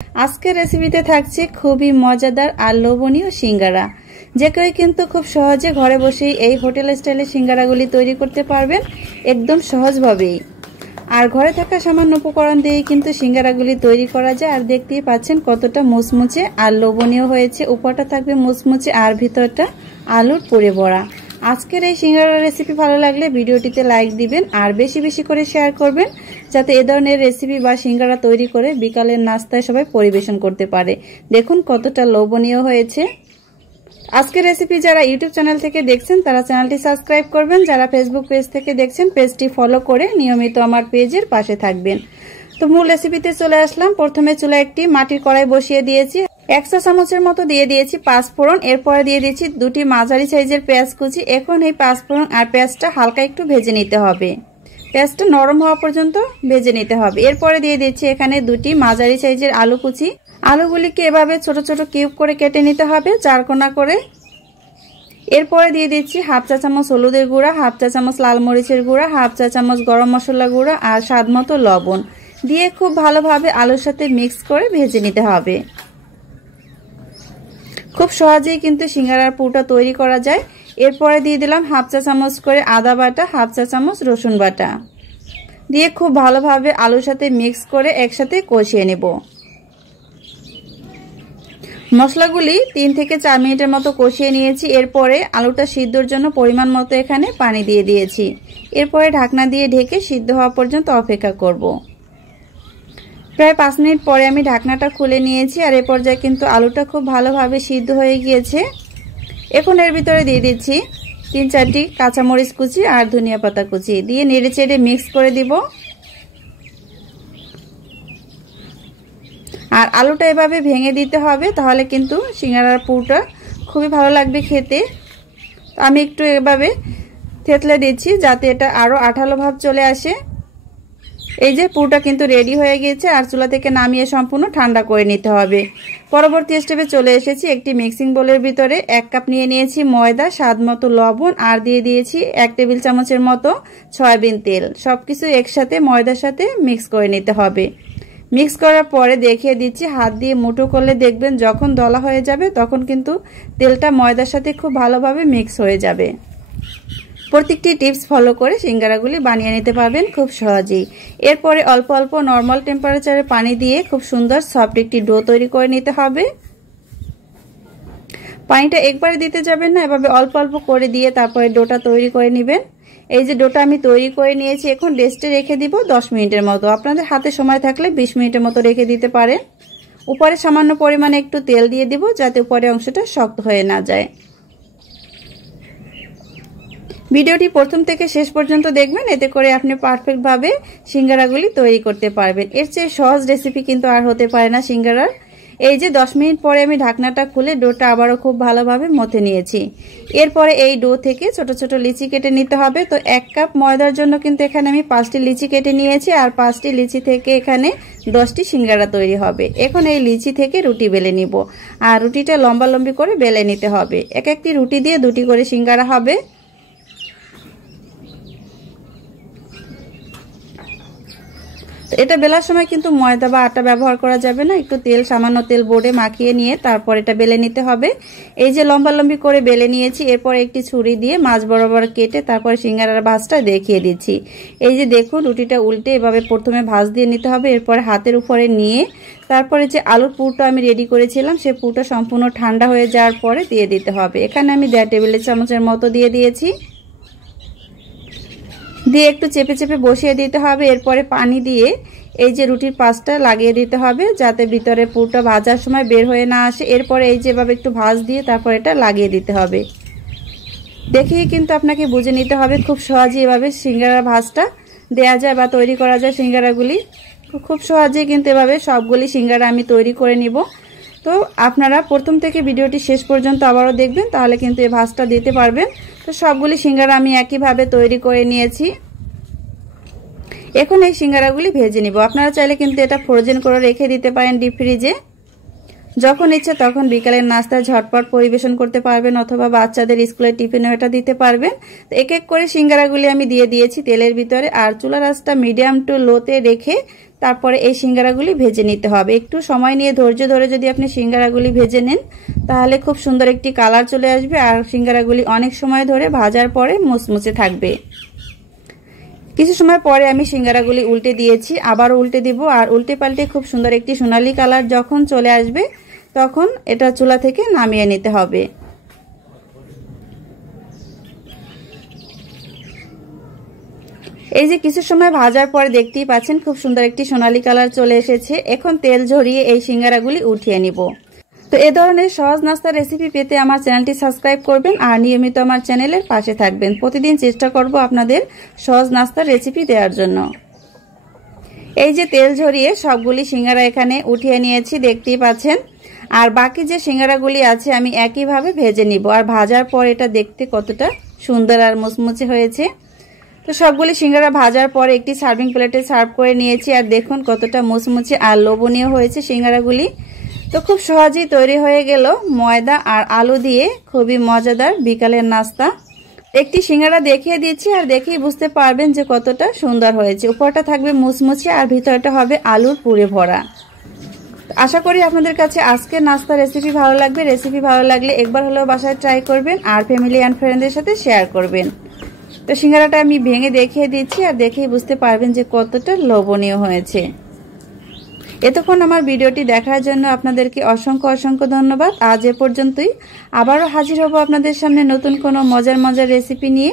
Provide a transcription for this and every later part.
আজকের রেসিপিতে থাকছে খুবই মজাদার আর লোভনীয় সিঙ্গারা। যে কেউ কিন্তু খুব সহজে ঘরে বসেই এই হোটেল স্টাইলের সিঙ্গারাগুলি তৈরি করতে পারবেন একদম সহজভাবেই। আর ঘরে থাকা সামান্য উপকরণ দিয়েই কিন্তু সিঙ্গারাগুলি তৈরি করা যায়। আর দেখতেই পাচ্ছেন কতটা মুচমুচে আর লোভনীয় হয়েছে। উপরটা থাকবে মুচমুচে আর ভিতরটা আলুর পুরে ভরা। আজকের এই সিঙ্গারার রেসিপি ভালো লাগলে ভিডিওটিতে লাইক দিবেন আর বেশি বেশি করে শেয়ার করবেন, যাতে এ ধরনের রেসিপি বা সিঙ্গারা তৈরি করে বিকালের নাস্তায় সবাই পরিবেশন করতে পারে। দেখুন কতটা লোভনীয় হয়েছে। আজকের রেসিপি যারা ইউটিউব চ্যানেল থেকে দেখছেন তারা চ্যানেলটি সাবস্ক্রাইব করবেন, যারা ফেসবুক পেজ থেকে দেখছেন পেজটি ফলো করে নিয়মিত আমার পেজের পাশে থাকবেন। তো মূল রেসিপিতে চলে আসলাম। প্রথমে চুলায় একটি মাটির কড়াই বসিয়ে দিয়েছি। 1 চা চামচের মতো দিয়ে দিয়েছি পাঁচফোড়ন। এরপরে দিয়ে দিয়েছি 2টি মাঝারি সাইজের পেঁয়াজ কুচি। এখন এই পাঁচফোড়ন আর পেঁয়াজটা হালকা একটু ভেজে নিতে হবে। পেঁয়াজটা নরম হওয়া পর্যন্ত ভেজে নিতে হবে। এরপরে দিয়ে দিচ্ছি এখানে 2টি মাঝারি সাইজের আলু কুচি। আলুগুলিকে এভাবে ছোট ছোট কিউব করে কেটে নিতে হবে, 4 কোনা করে। এরপরে দিয়ে দিচ্ছি 1/2 চা চামচ হলুদের গুঁড়া, 1/2 চা চামচ লাল মরিচের গুঁড়া, 1/2 চা চামচ গরম মশলা গুঁড়া আর স্বাদ মতো লবণ দিয়ে খুব ভালোভাবে আলুর সাথে মিক্স করে ভেজে নিতে হবে। খুব সহজেই কিন্তু সিঙ্গারার পুরটা তৈরি করা যায়। এরপরে দিয়ে দিলাম 1/2 চা চামচ করে আদা বাটা, 1/2 চা চামচ রসুন বাটা দিয়ে খুব ভালোভাবে আলুর সাথে মিক্স করে একসাথে কষিয়ে নেব। মশলাগুলি 3 থেকে 4 মিনিটের মতো কষিয়ে নিয়েছি। এরপরে আলুটা সিদ্ধর জন্য পরিমাণ মতো এখানে পানি দিয়ে দিয়েছি। এরপরে ঢাকনা দিয়ে ঢেকে সিদ্ধ হওয়া পর্যন্ত অপেক্ষা করব। প্রায় 5 মিনিট পরে আমি ঢাকনাটা খুলে নিয়েছি। আর এ পর্যায়ে কিন্তু আলুটা খুব ভালোভাবে সিদ্ধ হয়ে গিয়েছে। এখন এর ভিতরে দিয়ে দিচ্ছি 3-4টি কাঁচামরিচ কুচি আর ধনিয়া পাতা কুচি দিয়ে নেড়েচেড়ে মিক্স করে দিব। আর আলুটা এভাবে ভেঙে দিতে হবে, তাহলে কিন্তু সিঙ্গারার পুরটা খুবই ভালো লাগবে খেতে। আমি একটু এভাবে থেতলে দিচ্ছি যাতে এটা আরো আঠালো ভাব চলে আসে। এই যে পুরটা কিন্তু রেডি হয়ে গেছে। আর চুলা থেকে নামিয়ে সম্পূর্ণ ঠান্ডা করে নিতে হবে। পরবর্তী স্টেপে চলে এসেছি। একটি মিক্সিং বোলের ভিতরে 1 কাপ নিয়ে নিয়েছি ময়দা, স্বাদ মতো লবণ আর দিয়ে দিয়েছি 1 টেবিল চামচের মতো সয়াবিন তেল। সবকিছু একসাথে ময়দার সাথে মিক্স করে নিতে হবে। মিক্স করার পরে দেখিয়ে দিচ্ছি, হাত দিয়ে মুঠো করলে দেখবেন যখন দলা হয়ে যাবে তখন কিন্তু তেলটা ময়দার সাথে খুব ভালোভাবে মিক্স হয়ে যাবে। প্রত্যেকটি টিপস ফলো করে সিঙ্গারাগুলি বানিয়ে নিতে পারবেন খুব সহজেই। এরপরে অল্প অল্প নর্মাল টেম্পারেচারে পানি দিয়ে খুব সুন্দর সফট একটি ডো তৈরি করে নিতে হবে। পানিটা একবারে দিতে যাবেন না, এভাবে অল্প অল্প করে দিয়ে তারপরে ডোটা তৈরি করে নেবেন। এই যে ডোটা আমি তৈরি করে নিয়েছি, এখন রেস্টে রেখে দিব 10 মিনিটের মতো। আপনাদের হাতে সময় থাকলে 20 মিনিটের মতো রেখে দিতে পারেন। উপরে সামান্য পরিমাণে একটু তেল দিয়ে দিব যাতে উপরের অংশটা শক্ত হয়ে না যায়। ভিডিওটি প্রথম থেকে শেষ পর্যন্ত দেখবেন, এতে করে আপনি পারফেক্ট ভাবে সিঙ্গারাগুলি তৈরি করতে পারবেন। এর চেয়ে সহজ রেসিপি কিন্তু আর হতে পারে না সিঙ্গারার। এই যে 10 মিনিট পরে আমি ঢাকনাটা খুলে ডোটা আবারও খুব ভালোভাবে মথে নিয়েছি। এরপরে এই ডো থেকে ছোট ছোট লিচি কেটে নিতে হবে। তো 1 কাপ ময়দার জন্য কিন্তু এখানে আমি 5টি লিচি কেটে নিয়েছি। আর 5টি লিচি থেকে এখানে 10টি সিঙ্গারা তৈরি হবে। এখন এই লিচি থেকে রুটি বেলে নিব। আর রুটিটা লম্বা লম্বি করে বেলে নিতে হবে। এক একটি রুটি দিয়ে 2টি করে সিঙ্গারা হবে। এটা বেলার সময় কিন্তু ময়দা বা আটা ব্যবহার করা যাবে না। একটু তেল, সামান্য তেল বোর্ডে মাখিয়ে নিয়ে তারপর এটা বেলে নিতে হবে। এই যে লম্বা লম্বি করে বেলে নিয়েছি। এরপর একটি ছুরি দিয়ে মাঝ বরাবর কেটে তারপর সিঙ্গারার ভাঁজটা দেখিয়ে দিচ্ছি। এই যে দেখুন, রুটিটা উল্টে এভাবে প্রথমে ভাঁজ দিয়ে নিতে হবে। এরপর হাতের উপরে নিয়ে তারপরে যে আলুর পুরটা আমি রেডি করেছিলাম সেই পুরটা সম্পূর্ণ ঠান্ডা হয়ে যাওয়ার পরে দিয়ে দিতে হবে। এখানে আমি 1.5 টেবিল চামচের মতো দিয়ে দিয়েছি। দিয়ে একটু চেপে চেপে বসিয়ে দিতে হবে। এরপরে পানি দিয়ে এই যে রুটির পাশটা লাগিয়ে দিতে হবে যাতে ভিতরে পুরটা ভাজার সময় বের হয়ে না আসে। এরপরে এই যেভাবে একটু ভাঁজ দিয়ে তারপর এটা লাগিয়ে দিতে হবে। দেখেই কিন্তু আপনাকে বুঝে নিতে হবে। খুব সহজেই এভাবে সিঙ্গারা ভাঁজটা দেয়া যায় বা তৈরি করা যায় সিঙ্গারাগুলি। খুব সহজেই কিন্তু এভাবে সবগুলি সিঙ্গারা আমি তৈরি করে নিব। তো আপনারা প্রথম থেকে ভিডিওটি শেষ পর্যন্ত আবারও দেখবেন, তাহলে কিন্তু এই ভাঁজটা দিতে পারবেন। তো সবগুলি সিঙ্গারা আমি একইভাবে তৈরি করে নিয়েছি। এখন এই সিঙ্গারাগুলি ভেজে নিব। আপনারা চাইলে কিন্তু এটা ফ্রোজেন করে রেখে দিতে পারেন ডিপ ফ্রিজে। যখন ইচ্ছে তখন বিকালের নাস্তায় ঝটপট পরিবেশন করতে পারবেন, অথবা বাচ্চাদের স্কুলের টিফিনেও এটা দিতে পারবেন। তো এক এক করে সিঙ্গারাগুলি আমি দিয়ে দিয়েছি তেলের ভিতরে। আর চুলার আঁচটা মিডিয়াম টু লোতে রেখে তারপরে এই সিঙ্গারাগুলি ভেজে নিতে হবে। একটু সময় নিয়ে ধৈর্য ধরে যদি আপনি সিঙ্গারাগুলি ভেজে নেন তাহলে খুব সুন্দর একটি কালার চলে আসবে আর সিঙ্গারাগুলি অনেক সময় ধরে ভাজার পরে মুচমুচে থাকবে। কিছু সময় পরে আমি সিঙ্গারাগুলি উল্টে দিয়েছি, আবার উল্টে দিব আর উল্টে পাল্টে খুব সুন্দর একটি সোনালী কালার যখন চলে আসবে তখন এটা চুলা থেকে নামিয়ে নিতে হবে। এই যে কিছু সময় ভাজার পরে দেখতেই পাচ্ছেন খুব সুন্দর একটি সোনালী কালার চলে এসেছে। এখন তেল ঝরিয়ে এই সিঙ্গারাগুলি উঠিয়ে নিব। তো এই ধরনের সহজ নাস্তার রেসিপি পেতে আমার চ্যানেলটি সাবস্ক্রাইব করবেন আর নিয়মিত আমার চ্যানেলের পাশে থাকবেন। প্রতিদিন চেষ্টা করব আপনাদের সহজ নাস্তার রেসিপি দেওয়ার জন্য। এই যে তেল ঝরিয়ে সবগুলি সিঙ্গারা এখানে উঠিয়ে নিয়েছি দেখতেই পাচ্ছেন। আর বাকি যে সিঙ্গারাগুলি আছে আমি একইভাবে ভেজে নিব। আর ভাজার পর এটা দেখতে কতটা সুন্দর আর মুচমুচে হয়েছে। তো সবগুলি সিঙ্গারা ভাজার পরে একটি সার্ভিং প্লেটে সার্ভ করে নিয়েছি। আর দেখুন কতটা মুচমুচে আর লোভনীয় হয়েছে সিঙ্গারাগুলি। তো খুব সহজেই তৈরি হয়ে গেল ময়দা আর আলু দিয়ে খুবই মজাদার বিকালের নাস্তা। একটি সিঙ্গারা দেখিয়ে দিচ্ছি আর দেখেই বুঝতে পারবেন যে কতটা সুন্দর হয়েছে। উপরটা থাকবে মুচমুচে আর ভিতরটা হবে আলুর পুরে ভরা। আশা করি আপনাদের কাছে আজকের নাস্তা রেসিপি ভালো লাগবে। রেসিপি ভালো লাগলে একবার হলেও বাসায় ট্রাই করবেন আর ফ্যামিলি অ্যান্ড ফ্রেন্ডদের সাথে শেয়ার করবেন। তো সিঙ্গারাটা আমি ভেঙে দেখিয়ে দিচ্ছি আর দেখেই বুঝতে পারবেন যে কতটা লোভনীয় হয়েছে। এতক্ষণ আমার ভিডিওটি দেখার জন্য আপনাদেরকে অসংখ্য অসংখ্য ধন্যবাদ। আজ এ পর্যন্তই, আবারও হাজির হব আপনাদের সামনে নতুন কোনো মজার মজার রেসিপি নিয়ে।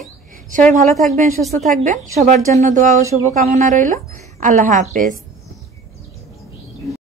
সবাই ভালো থাকবেন, সুস্থ থাকবেন। সবার জন্য দোয়া ও শুভকামনা রইল। আল্লাহ হাফেজ।